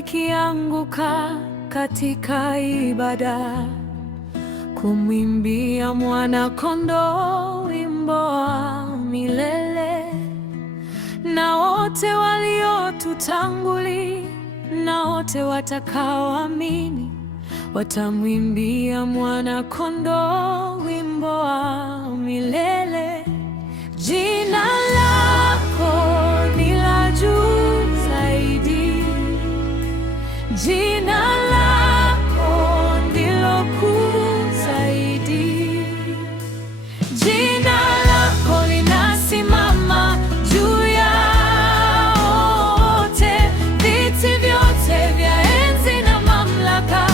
likianguka katika ibada, kumwimbia Mwana-Kondoo wimbo wa milele. Na wote waliotutangulia na wote watakaoamini watamwimbia Mwana-Kondoo wimbo wa milele. Jina lako ni la juu zaidi, jina lako ndilo kuu zaidi. Jina lako linasimama juu ya wote, viti vyote vya enzi na mamlaka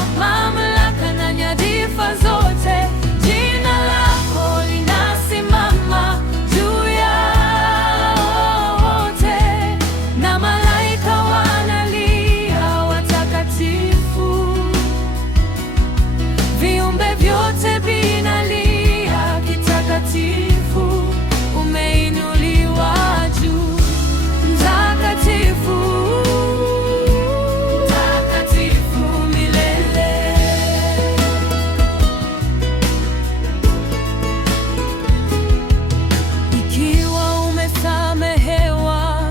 na nyadhifa zote. Jina lako linasimama juu ya wote, na malaika wanalia watakatifu. Viumbe vyote vinalia kitakatifu, umeinuliwa juu, mtakatifu, mtakatifu milele. Ikiwa umesamehewa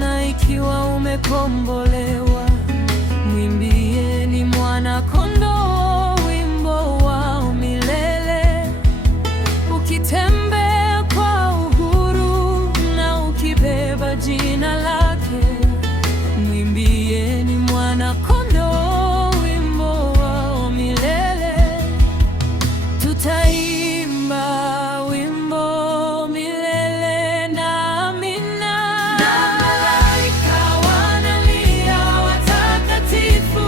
na ikiwa umekombolewa, mwimbieni Mwana-Kondoo wimbo wa milele. Ukitembea kwa uhuru na ukibeba jina lake, mwimbieni Mwana-Kondoo wimbo wa milele. Tutaimba wimbo milele na amina, na malaika wanalia watakatifu.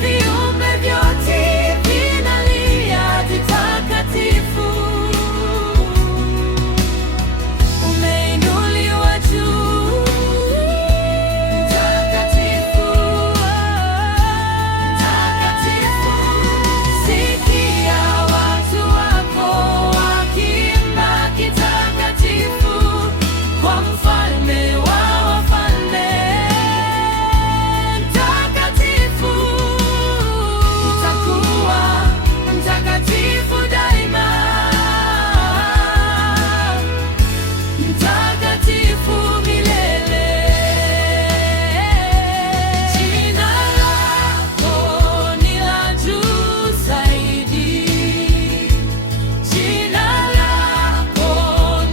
Viumbe vyote vinalia vitakatifu, umeinuliwa juu, mtakatifu, mtakatifu. Sikia watu wako wakiimba kitakatifu kwa Mfalme wa wafalme. Mtakatifu, utakuwa mtakatifu daima, mtakatifu milele. Jina lako ni la juu zaidi, jina lako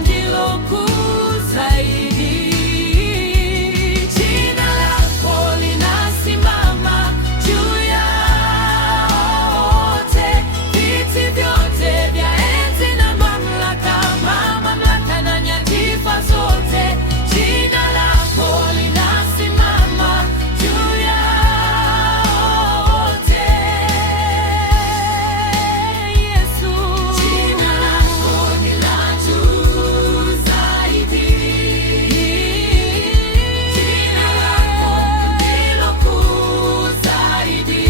ndilo kuu zaidi. Jina lako linasimama juu ya wote, viti vyote vya enzi na mamlaka na nyadhifa zote. Jina lako linasimama juu ya wote, Yesu. Jina lako ni la juu zaidi, jina lako ndilo kuu zaidi.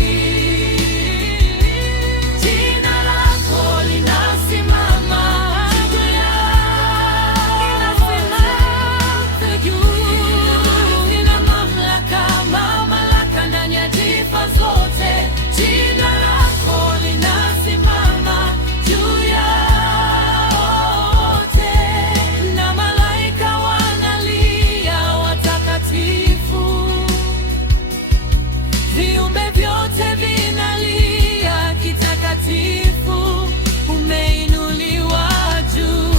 Jina lako linasimama juu ya lina mamlaka na nyadhifa zote. Jina lako linasimama juu ya wote, na malaika wanalia watakatifu. Viumbe vyote vinalia kitakatifu, umeinuliwa juu,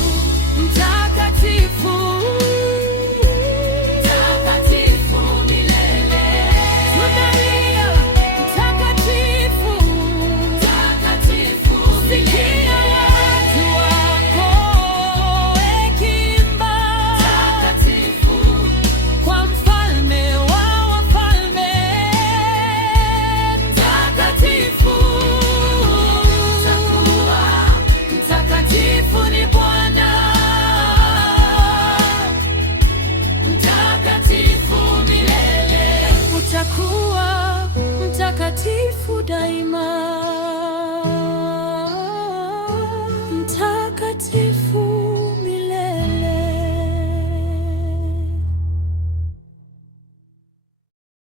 mtakatifu, mtakatifu milele. Tunalia mtakatifu, mtakatifu sikia watu wako wakiimba mtakatifu kwa Mfalme wa wafalme. Mtakatifu, utakuwa mtakatifu ni Bwana, mtakatifu milele. Utakuwa mtakatifu daima.